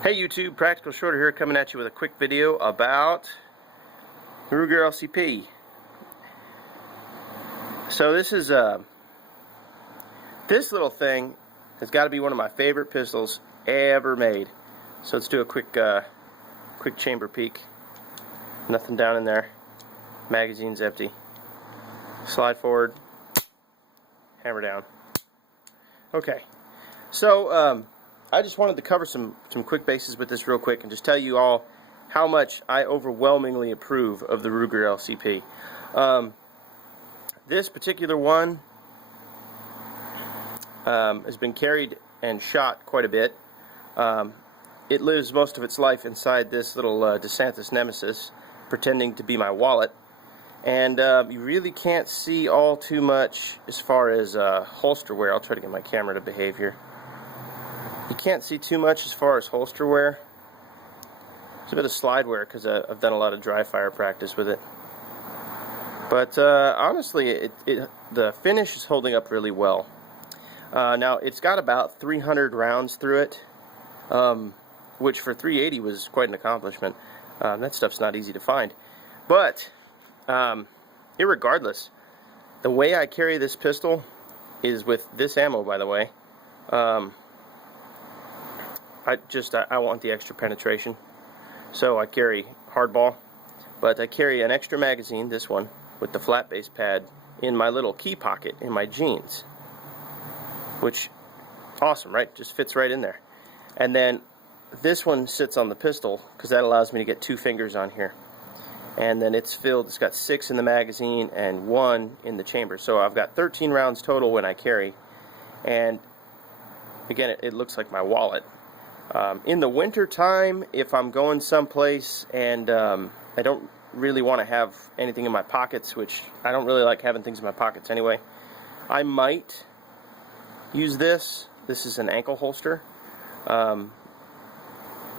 Hey YouTube, Practical Shorter here, coming at you with a quick video about Ruger LCP. So this is this little thing has got to be one of my favorite pistols ever made. So let's do a quick chamber peek. Nothing down in there. Magazine's empty. Slide forward. Hammer down. Okay. So I just wanted to cover some quick bases with this real quick and just tell you all how much I overwhelmingly approve of the Ruger LCP. This particular one has been carried and shot quite a bit. It lives most of its life inside this little DeSantis Nemesis, pretending to be my wallet. And you really can't see all too much as far as holster wear. I'll try to get my camera to behave here. You can't see too much as far as holster wear. It's a bit of slide wear because I've done a lot of dry fire practice with it. But honestly, the finish is holding up really well. Now, it's got about 300 rounds through it, which for 380 was quite an accomplishment. That stuff's not easy to find. But, irregardless, the way I carry this pistol is with this ammo, by the way. I want the extra penetration, so I carry hardball, but I carry an extra magazine, this one, with the flat base pad in my little key pocket in my jeans, which, awesome, right? Just fits right in there. And then this one sits on the pistol because that allows me to get 2 fingers on here. And then it's filled, it's got 6 in the magazine and 1 in the chamber. So I've got 13 rounds total when I carry. And again, it looks like my wallet. In the winter time, if I'm going someplace and I don't really want to have anything in my pockets, which I don't really like having things in my pockets anyway, I might use this. This is an ankle holster. I'm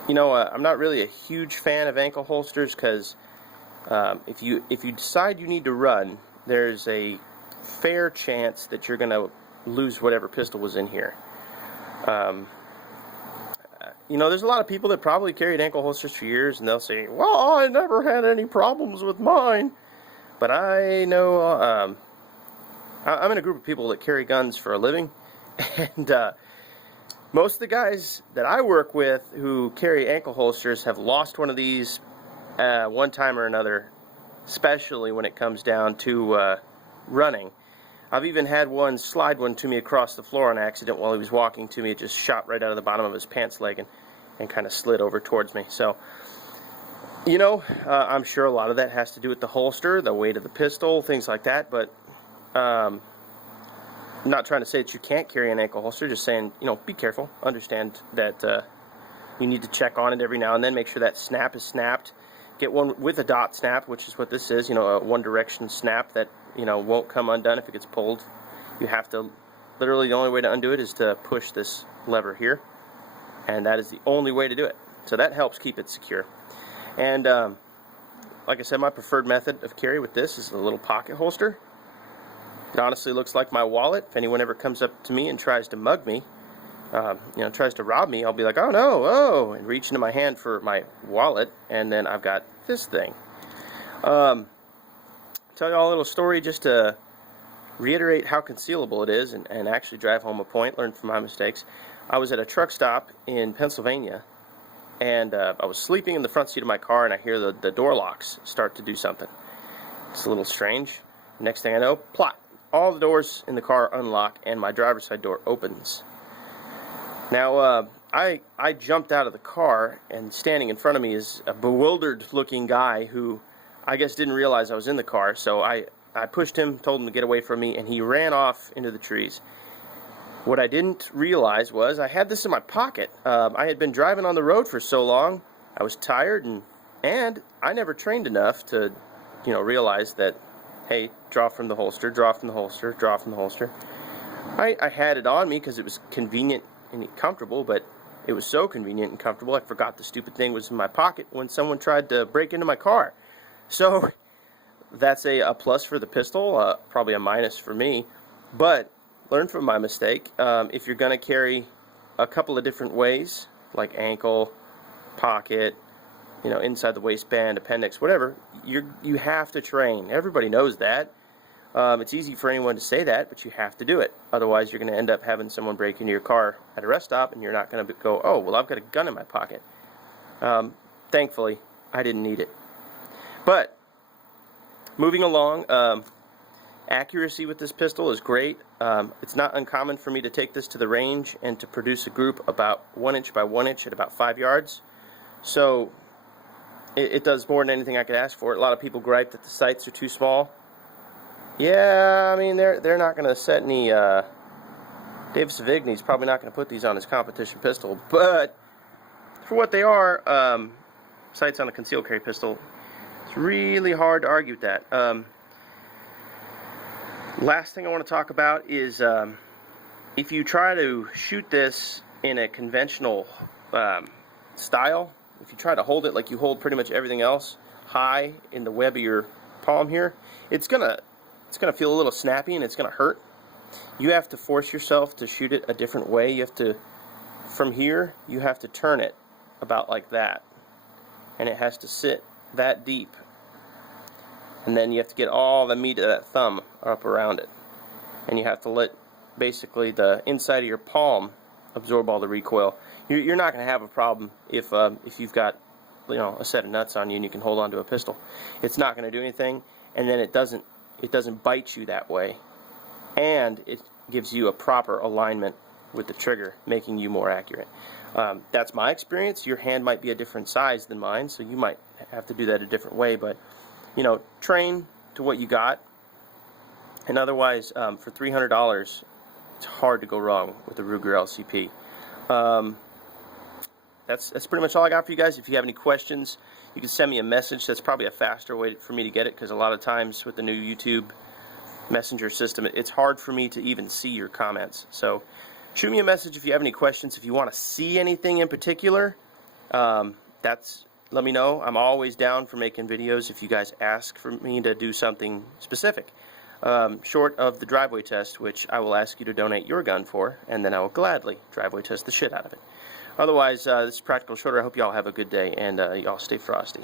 not really a huge fan of ankle holsters because if you decide you need to run, there's a fair chance that you're going to lose whatever pistol was in here. There's a lot of people that probably carried ankle holsters for years, and they'll say, well, I never had any problems with mine. But I know, I'm in a group of people that carry guns for a living, and most of the guys that I work with who carry ankle holsters have lost one of these one time or another, especially when it comes down to running. I've even had one slide one to me across the floor on accident while he was walking to me. It just shot right out of the bottom of his pants leg and kind of slid over towards me. So, I'm sure a lot of that has to do with the holster, the weight of the pistol, things like that. But I'm not trying to say that you can't carry an ankle holster, just saying, be careful. Understand that you need to check on it every now and then, make sure that snap is snapped. Get one with a dot snap, which is what this is, a one direction snap that won't come undone if it gets pulled. You have to, literally the only way to undo it is to push this lever here, and that is the only way to do it. So that helps keep it secure. And like I said, my preferred method of carry with this is a little pocket holster. It honestly looks like my wallet. If anyone ever comes up to me and tries to mug me, tries to rob me, I'll be like, oh no, oh, and reach into my hand for my wallet, and then I've got this thing. Tell you all a little story just to reiterate how concealable it is and actually drive home a point, learn from my mistakes. I was at a truck stop in Pennsylvania, and I was sleeping in the front seat of my car, and I hear the door locks start to do something. It's a little strange. Next thing I know, plop, all the doors in the car unlock, and my driver's side door opens. Now, I jumped out of the car, and standing in front of me is a bewildered-looking guy who I guess didn't realize I was in the car, so I pushed him, told him to get away from me, and he ran off into the trees. What I didn't realize was I had this in my pocket. I had been driving on the road for so long, I was tired, and I never trained enough to, realize that, hey, draw from the holster, draw from the holster, draw from the holster. I had it on me because it was convenient and comfortable, but it was so convenient and comfortable I forgot the stupid thing was in my pocket when someone tried to break into my car. So that's a plus for the pistol, probably a minus for me, but learn from my mistake. If you're going to carry a couple of different ways, like ankle pocket, you know, inside the waistband, appendix, whatever. You have to train. Everybody knows that. It's easy for anyone to say that, but you have to do it. Otherwise, you're going to end up having someone break into your car at a rest stop, and you're not going to go, oh, well, I've got a gun in my pocket. Thankfully, I didn't need it. But moving along, accuracy with this pistol is great. It's not uncommon for me to take this to the range and to produce a group about 1 inch by 1 inch at about 5 yards. So it does more than anything I could ask for. A lot of people gripe that the sights are too small. Yeah, I mean, they're not going to set any, Dave Savigny's probably not going to put these on his competition pistol, but for what they are, sights on a concealed carry pistol, it's really hard to argue with that. Last thing I want to talk about is if you try to shoot this in a conventional style, if you try to hold it like you hold pretty much everything else high in the web of your palm here, it's gonna feel a little snappy and it's gonna hurt. You have to force yourself to shoot it a different way. You have to, from here, you have to turn it about like that, and it has to sit that deep, and then you have to get all the meat of that thumb up around it, and you have to let basically the inside of your palm absorb all the recoil. You're not going to have a problem if you've got, you know, a set of nuts on you and you can hold on to a pistol. It's not going to do anything, and then it doesn't bite you that way, and it gives you a proper alignment with the trigger, making you more accurate. That's my experience. Your hand might be a different size than mine, so you might have to do that a different way, but you know, train to what you got, and otherwise for $300 it's hard to go wrong with the Ruger LCP. That's pretty much all I got for you guys. If you have any questions, you can send me a message. That's probably a faster way for me to get it, because a lot of times with the new YouTube Messenger system, it's hard for me to even see your comments. So shoot me a message if you have any questions. If you want to see anything in particular, let me know. I'm always down for making videos if you guys ask for me to do something specific. Short of the driveway test, which I will ask you to donate your gun for, and then I will gladly driveway test the shit out of it. Otherwise, this is Practical Shorter. I hope y'all have a good day, and y'all stay frosty.